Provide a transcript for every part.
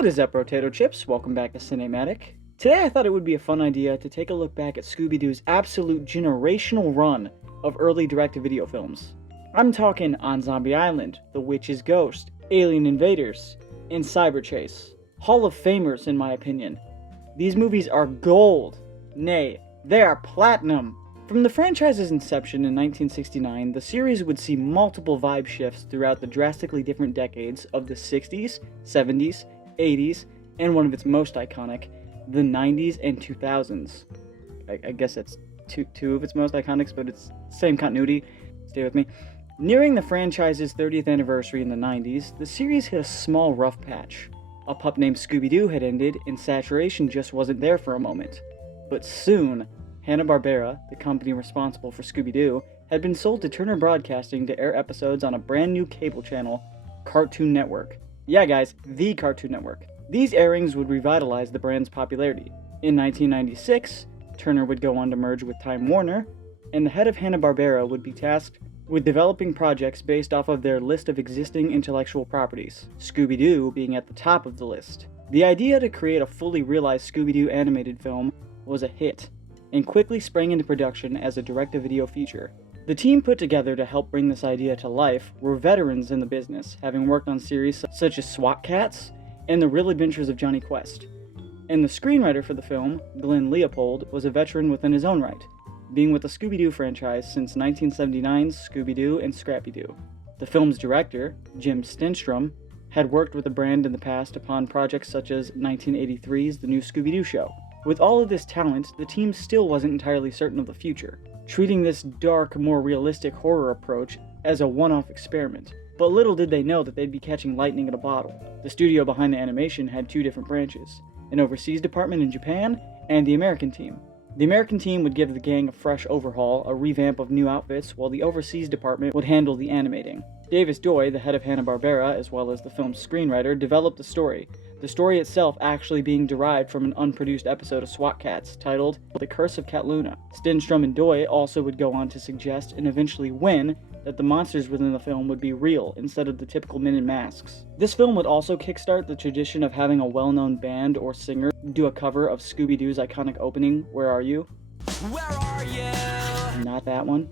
What is up, Potato Chips? Welcome back to ciNATEmatic. Today I thought it would be a fun idea to take a look back at Scooby-Doo's absolute generational run of early direct-to-video films. I'm talking On Zombie Island, The Witch's Ghost, Alien Invaders, and Cyberchase. Hall of Famers, in my opinion. These movies are gold. Nay, they are platinum. From the franchise's inception in 1969, the series would see multiple vibe shifts throughout the drastically different decades of the 60s, 70s, 80s, and one of its most iconic, the 90s and 2000s. I guess that's two of its most iconics, but it's same continuity. Stay with me. Nearing the franchise's 30th anniversary in the 90s, the series hit a small rough patch. A pup named Scooby-Doo had ended, and saturation just wasn't there for a moment. But soon, Hanna-Barbera, the company responsible for Scooby-Doo, had been sold to Turner Broadcasting to air episodes on a brand new cable channel, Cartoon Network. Yeah guys, the Cartoon Network. These airings would revitalize the brand's popularity. In 1996, Turner would go on to merge with Time Warner, and the head of Hanna-Barbera would be tasked with developing projects based off of their list of existing intellectual properties, Scooby-Doo being at the top of the list. The idea to create a fully realized Scooby-Doo animated film was a hit, and quickly sprang into production as a direct-to-video feature. The team put together to help bring this idea to life were veterans in the business, having worked on series such as SWAT Kats and The Real Adventures of Johnny Quest. And the screenwriter for the film, Glenn Leopold, was a veteran within his own right, being with the Scooby-Doo franchise since 1979's Scooby-Doo and Scrappy-Doo. The film's director, Jim Stenstrom, had worked with the brand in the past upon projects such as 1983's The New Scooby-Doo Show. With all of this talent, the team still wasn't entirely certain of the future, treating this dark, more realistic horror approach as a one-off experiment. But little did they know that they'd be catching lightning in a bottle. The studio behind the animation had two different branches, an overseas department in Japan and the American team. The American team would give the gang a fresh overhaul, a revamp of new outfits, while the overseas department would handle the animating. Davis Doy, the head of Hanna-Barbera, as well as the film's screenwriter, developed the story itself actually being derived from an unproduced episode of SWAT Kats titled The Curse of Cat Luna. Stenstrom and Doy also would go on to suggest, and eventually win, that the monsters within the film would be real instead of the typical men in masks. This film would also kickstart the tradition of having a well-known band or singer do a cover of Scooby-Doo's iconic opening, Where Are You? Where are you? Not that one.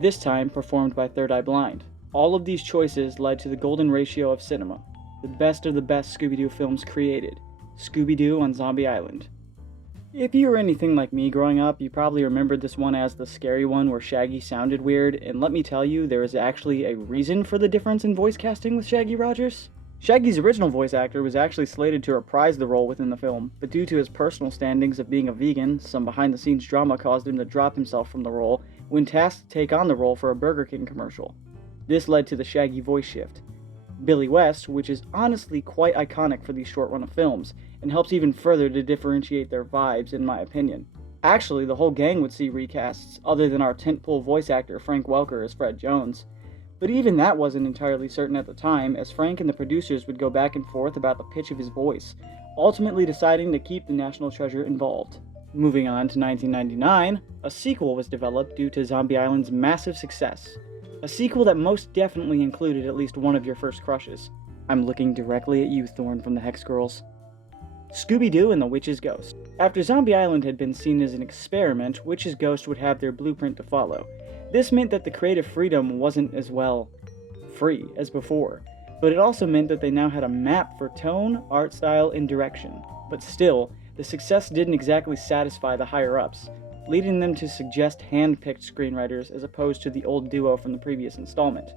This time performed by Third Eye Blind. All of these choices led to the golden ratio of cinema, the best of the best Scooby-Doo films created, Scooby-Doo on Zombie Island. If you were anything like me growing up, you probably remembered this one as the scary one where Shaggy sounded weird, and let me tell you, there is actually a reason for the difference in voice casting with Shaggy Rogers. Shaggy's original voice actor was actually slated to reprise the role within the film, but due to his personal standings of being a vegan, some behind-the-scenes drama caused him to drop himself from the role when tasked to take on the role for a Burger King commercial. This led to the Shaggy voice shift. Billy West, which is honestly quite iconic for these short run of films, and helps even further to differentiate their vibes in my opinion. Actually, the whole gang would see recasts, other than our tentpole voice actor Frank Welker as Fred Jones. But even that wasn't entirely certain at the time, as Frank and the producers would go back and forth about the pitch of his voice, ultimately deciding to keep the National Treasure involved. Moving on to 1999, a sequel was developed due to Zombie Island's massive success. A sequel that most definitely included at least one of your first crushes. I'm looking directly at you, Thorn from the Hex Girls. Scooby-Doo and the Witch's Ghost. After Zombie Island had been seen as an experiment, Witch's Ghost would have their blueprint to follow. This meant that the creative freedom wasn't as free as before, but it also meant that they now had a map for tone, art style, and direction. But still, the success didn't exactly satisfy the higher-ups, leading them to suggest hand-picked screenwriters as opposed to the old duo from the previous installment.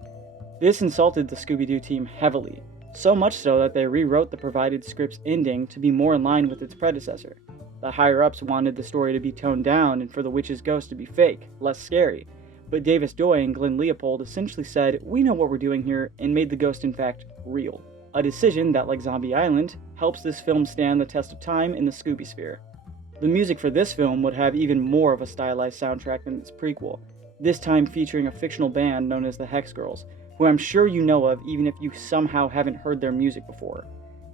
This insulted the Scooby-Doo team heavily, so much so that they rewrote the provided script's ending to be more in line with its predecessor. The higher-ups wanted the story to be toned down and for the witch's ghost to be fake, less scary, but Davis Doy and Glenn Leopold essentially said, "We know what we're doing here," and made the ghost in fact real. A decision that, like Zombie Island, helps this film stand the test of time in the Scooby sphere. The music for this film would have even more of a stylized soundtrack than its prequel, this time featuring a fictional band known as the Hex Girls, who I'm sure you know of even if you somehow haven't heard their music before.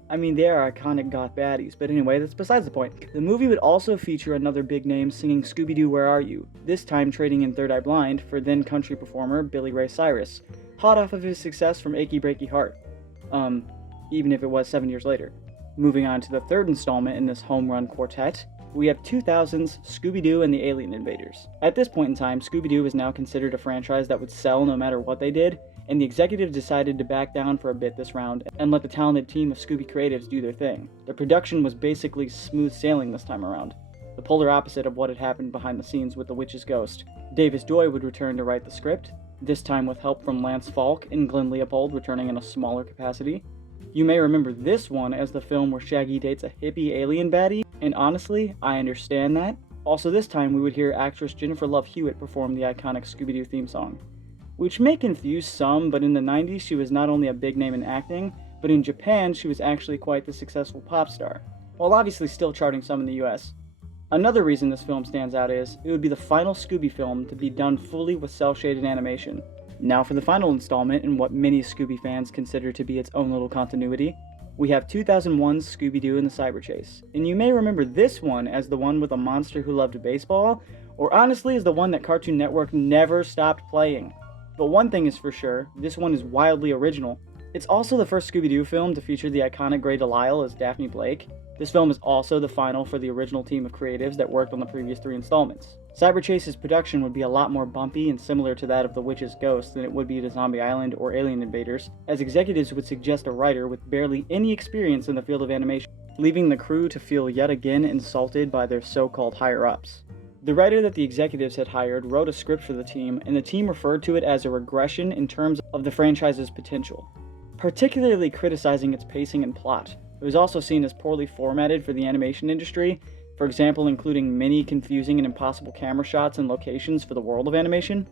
I mean, they are iconic goth baddies, but anyway, that's besides the point. The movie would also feature another big name singing Scooby-Doo Where Are You, this time trading in Third Eye Blind for then country performer Billy Ray Cyrus, hot off of his success from Achy Breaky Heart, even if it was 7 years later. Moving on to the third installment in this home run quartet, we have 2000's Scooby-Doo and the Alien Invaders. At this point in time, Scooby-Doo is now considered a franchise that would sell no matter what they did, and the executives decided to back down for a bit this round and let the talented team of Scooby creatives do their thing. The production was basically smooth sailing this time around, the polar opposite of what had happened behind the scenes with The Witch's Ghost. Davis Joy would return to write the script, this time with help from Lance Falk and Glenn Leopold returning in a smaller capacity. You may remember this one as the film where Shaggy dates a hippie alien baddie, and honestly, I understand that. Also this time we would hear actress Jennifer Love Hewitt perform the iconic Scooby-Doo theme song, which may confuse some, but in the 90s she was not only a big name in acting, but in Japan she was actually quite the successful pop star, while obviously still charting some in the US. Another reason this film stands out is, it would be the final Scooby film to be done fully with cel-shaded animation. Now for the final installment in what many Scooby fans consider to be its own little continuity, we have 2001's Scooby-Doo and the Cyberchase, and you may remember this one as the one with a monster who loved baseball, or honestly as the one that Cartoon Network never stopped playing. But one thing is for sure, this one is wildly original. It's also the first Scooby-Doo film to feature the iconic Grey Delisle as Daphne Blake. This film is also the final for the original team of creatives that worked on the previous 3 installments. Cyberchase's production would be a lot more bumpy and similar to that of The Witch's Ghost than it would be to Zombie Island or Alien Invaders, as executives would suggest a writer with barely any experience in the field of animation, leaving the crew to feel yet again insulted by their so-called higher-ups. The writer that the executives had hired wrote a script for the team, and the team referred to it as a regression in terms of the franchise's potential, particularly criticizing its pacing and plot. It was also seen as poorly formatted for the animation industry, for example including many confusing and impossible camera shots and locations for the world of animation.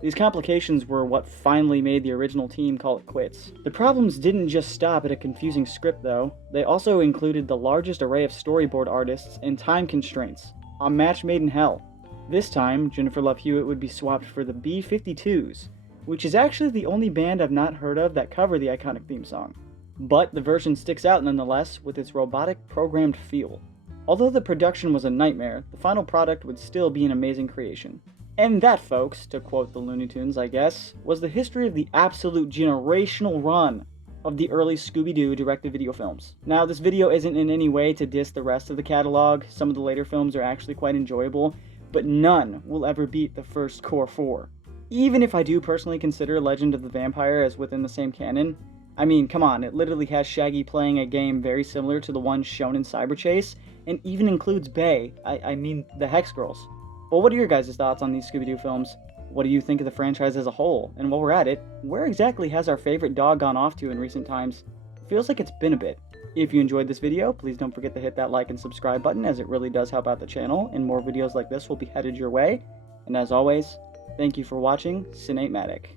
These complications were what finally made the original team call it quits. The problems didn't just stop at a confusing script though, they also included the largest array of storyboard artists and time constraints, a match made in hell. This time, Jennifer Love Hewitt would be swapped for the B-52s, which is actually the only band I've not heard of that cover the iconic theme song. But the version sticks out nonetheless with its robotic, programmed feel. Although the production was a nightmare, the final product would still be an amazing creation. And that, folks, to quote the Looney Tunes I guess, was the history of the absolute generational run of the early Scooby-Doo direct-to-video films. Now, this video isn't in any way to diss the rest of the catalog. Some of the later films are actually quite enjoyable, but none will ever beat the first core 4. Even if I do personally consider Legend of the Vampire as within the same canon, I mean, come on, it literally has Shaggy playing a game very similar to the one shown in Cyberchase, and even includes Bay, I mean the Hex Girls. Well, what are your guys' thoughts on these Scooby-Doo films? What do you think of the franchise as a whole? And while we're at it, where exactly has our favorite dog gone off to in recent times? Feels like it's been a bit. If you enjoyed this video, please don't forget to hit that like and subscribe button, as it really does help out the channel, and more videos like this will be headed your way. And as always, thank you for watching ciNATEmatic.